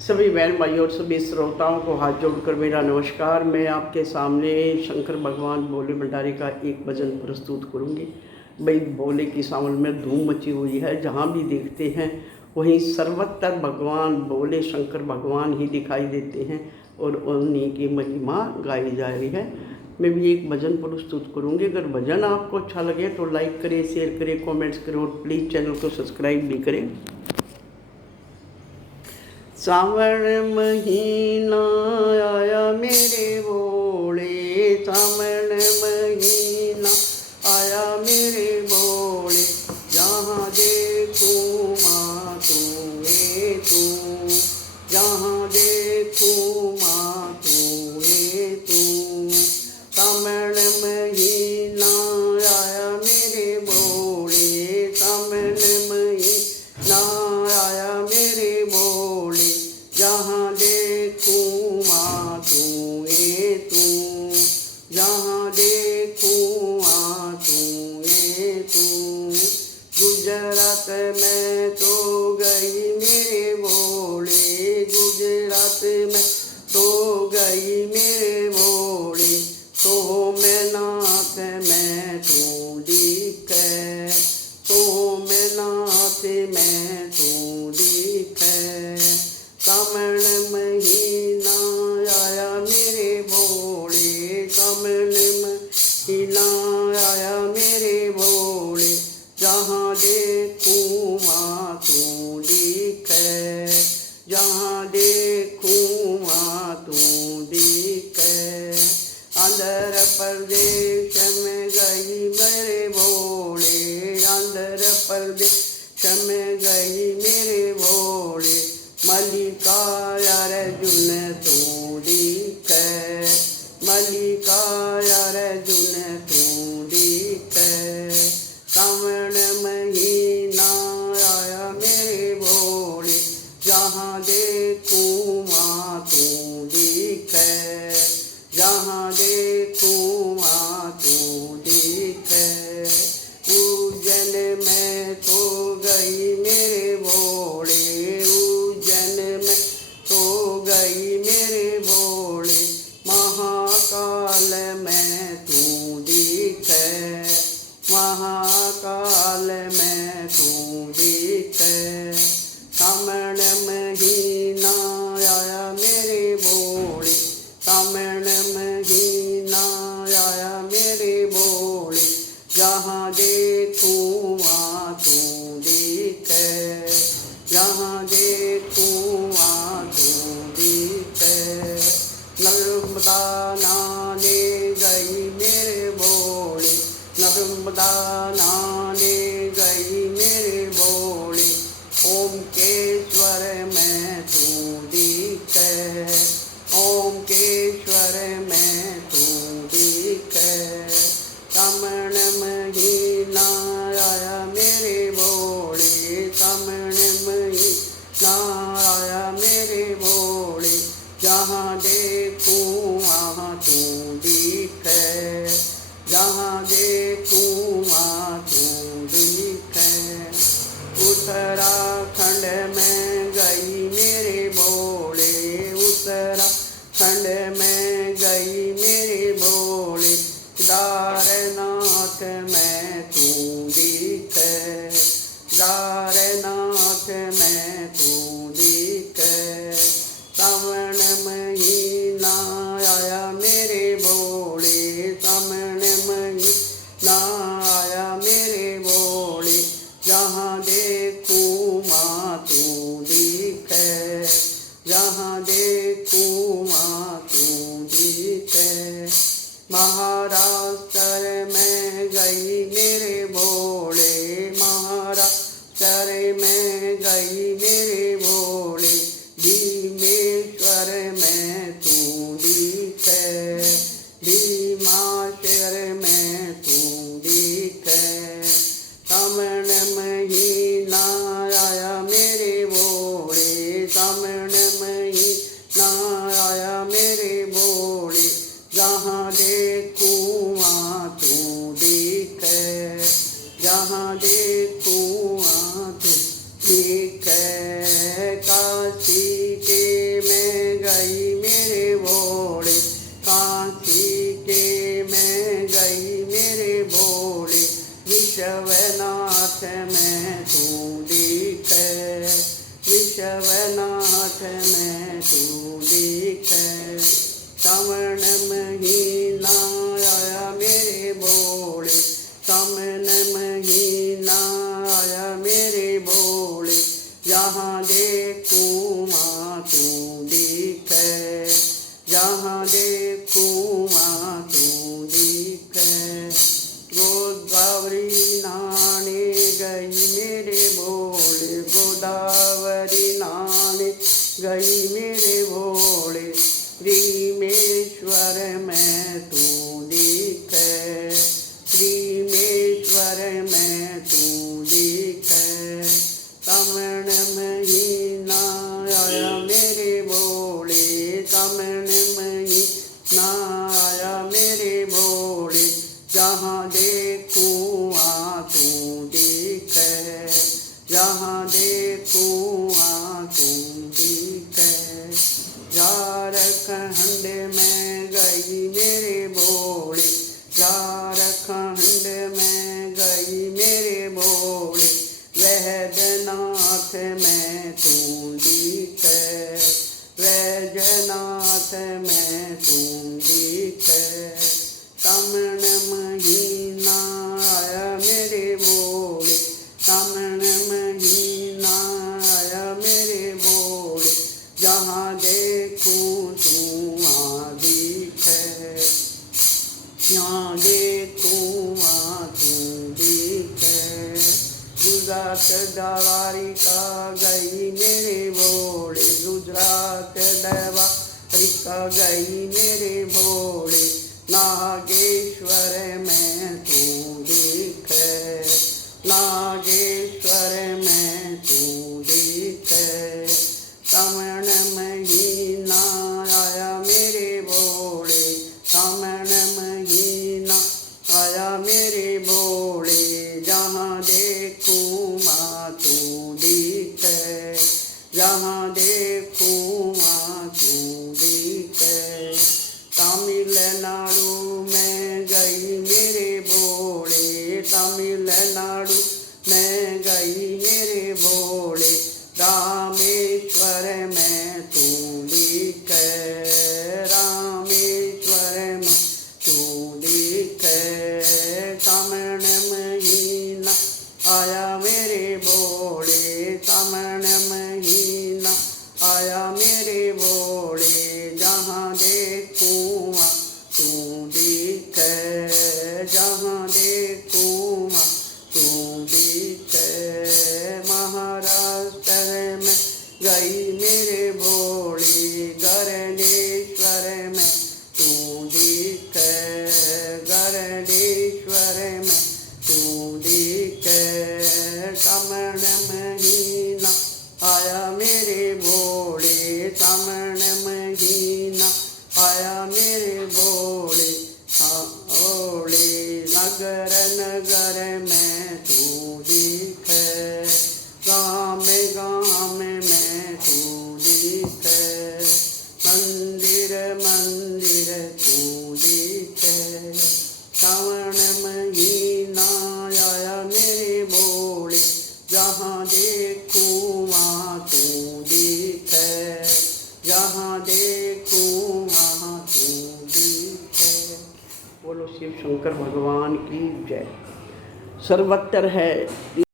सभी बहन भाइयों और सभी श्रोताओं को हाथ जोड़कर मेरा नमस्कार। मैं आपके सामने शंकर भगवान भोले भंडारी का एक भजन प्रस्तुत करूंगी। भाई भोले की सावन में धूम मची हुई है, जहाँ भी देखते हैं वहीं सर्वत्र भगवान भोले शंकर भगवान ही दिखाई देते हैं और उन्हीं की महिमा गाई जा रही है। मैं भी एक भजन प्रस्तुत करूंगी। अगर भजन आपको अच्छा लगे तो लाइक करें, शेयर करें, कमेंट्स करें और प्लीज़ चैनल को सब्सक्राइब भी करें। सावन महीना आया मेरे भोले, सावन महीना आया मेरे भोले, जहाँ देखूँ माँ तू है तू, जहाँ देखूँ माँ तू है तू। सावन महीना आया मेरे भोले, सावन महीना आया मेरे भोले, जहाँ देखूँ माँ तू है तू, जहाँ देखूँ माँ तू है तू। गुजरात में तो गई मेरे भोले, गुजरात में तो गई मेरे भोले, तो मैं नाथ में तू दिखे, तो मैं नाथ में तू दिखे। सावन महीना आया मेरे भोले, सावन महीना आया मेरे भोले, जहाँ देखूँ माँ तू दिखे, जहाँ देखूँ माँ तू दिखे। आंध्र प्रदेश में गई मेरे भोले, आंध्र प्रदेश में गई मेरे भोले, मल्लिकार्जुन तू दिखे, मल्लिकार्जुन तू दिखे। सावन महीना आया मेरे भोले, जहाँ देखूँ माँ तू दिखे, जहाँ देखूँ माँ तू दिखे। उज्जैन में तो गई मेरे भोले, उज्जैन में तो गई मेरे भोले, महाकाल में तू दिखे, महाकाल में तू दिखे। सावन महीना आया मेरे भोले, सावन महीना आया मेरे भोले, जहाँ देखूँ माँ तू दिखे, जहाँ देखूँ माँ तू दिखे। नर्मदा नहाने गई मेरे भोले, नर्मदा नहाने गई मेरे भोले, ओमकेश्वर में तू दिखे, ओमकेश्वर में तू दिखे। सावन महीना आया मेरे भोले, सावन महीना आया मेरे भोले, जहाँ देखूँ वहाँ तू दिखे, जहाँ देखूँ वहाँ तू दिखे। उत्तराखंड में गई मेरे भोले, उत्तराखंड में गई मेरे भोले, केदारनाथ में तू दिखे, केदारनाथ में तू दिखे। सावन महीना आया मेरे भोले, सावन महीना आया मेरे भोले, जहाँ देखूँ माँ तू दिखे, जहाँ देखूँ माँ तू दिखे। महाराष्ट्र में गई मेरे भोले, महाराष्ट्र में गई मेरे भोले, भीमेश्वर में तू दिखे, भीमाशर में तू दिखे। सावन महीना आया मेरे भोले, सावन महीना आया मेरे भोले, जहाँ देखूँ वहाँ तू दिखे, जहाँ देखूँ वहाँ तू दिखे। काशी के नाथ में तू दिखे। सावन महीना आया मेरे भोले, सावन महीना आया मेरे भोले, जहाँ देखूँ माँ तू दिखे, जहाँ देखूँ माँ तू दिखे। गोदावरी नहाने गई मेरे भोले, गोदावरी नहाने गई मेरे भोले, त्रिमेश्वर में तू दिखे, त्रिमेश्वर में तू दिखे। सावन महीना आया मेरे भोले, सावन महीना आया मेरे भोले, जहाँ देखूँ आ तू दिखे, जहाँ देखूँ आ तू दिखे। झारखंड में गई मेरे भोले, झारखंड में गई मेरे भोले, वैद्यनाथ में तू दिखे, वैद्यनाथ में तू दिखे। सावन महीना आया मेरे भोले, सावन महीना आया मेरे भोले, जहाँ देखूँ तू आ दिखे, यहाँ देखूँ आ तू दिखे। गुजरात द्वारिका गई मेरे भोले, गुजरात द्वारिका गई मेरे भोले, नागेश्वर में तू दिखे, नागेश्वर में तू दिखे। सावन महीना आया मेरे भोले, सावन महीना आया मेरे भोले, जहाँ देखूँ माँ तू दिखे, जहाँ देखूँ माँ तू दिखे। तमिलनाडु में गई मेरे भोले, तमिलनाडु में गई मेरे भोले, रामेश्वर में तू दिखे, रामेश्वर में तू दिखे। सावन महीना आया मेरे भोले, सावन महीना आया मेरे भोले, जहाँ देखूँ तू दिखे, जहाँ देखूँ तू दिखे। महाराष्ट्र में गई मेरे भोले, गरणेश्वर में तू दिखे, गरणेश्वर में तू दिखे। सावन महीना आया मेरे भोले, सावन महीना आया मेरे भोले, भोले। नगर नगर में तू दिखे, गाँव गाँव में तू दिखे, मंदिर मंदिर तू दिखे। सावन महीना आया मेरे भोले, जहाँ देखूँ वहाँ तू दिखे, जहाँ देखूँ वहाँ तू दिखे। बोलो शिव शंकर भगवान की जय। सर्वत्र है